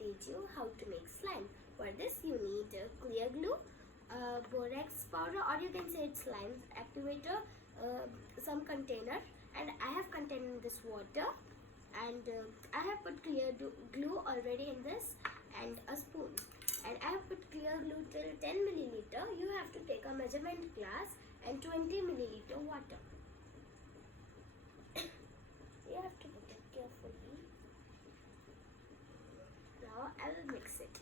teach you how to make slime. For this you need clear glue, borax powder, or you can say it's slime activator, some container, and I have contained this water, and I have put clear glue already in this, and a spoon. And I have put clear glue till 10 milliliter. You have to take a measurement glass and 20 milliliter water. You have to put it carefully. Now I will mix it.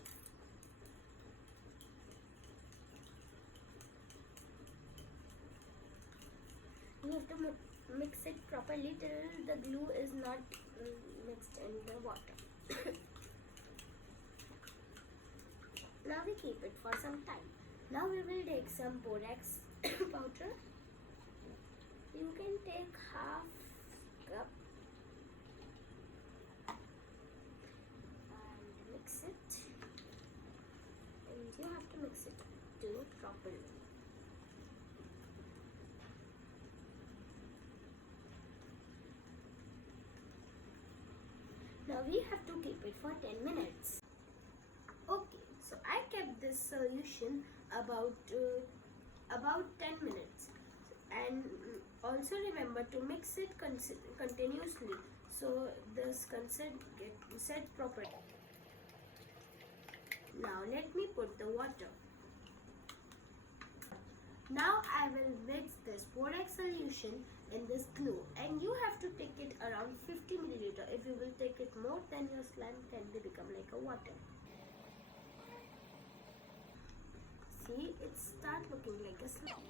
You have to mix it properly till the glue is not mixed in the water. Now we keep it for some time. Now we will take some borax powder. You can take half cup and mix it. And you have to mix it too properly. Now we have to keep it for 10 minutes. Okay, so I kept this solution about 10 minutes, and also remember to mix it continuously so this consent gets set properly. Now let me put the water. Now I will mix this borax solution in this glue, and you have to take it around 50 milliliter. If you will take it more, then your slime can become like a water. See, it start looking like a slime.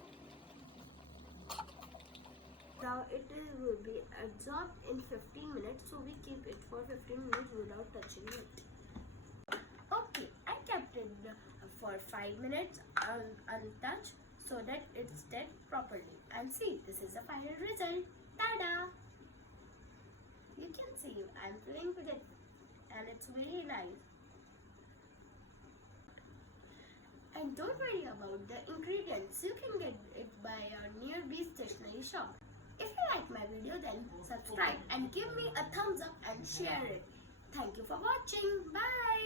Now will be absorbed in 15 minutes, so we keep it for 15 minutes without touching it. Okay, I kept it for 5 minutes untouched so that it's dead properly. And see, this is the final result. Tada! You can see I'm playing with it, and it's really nice. And don't worry about the ingredients. You can get it by your nearby stationery shop. If you like my video, then subscribe and give me a thumbs up and share it. Thank you for watching. Bye.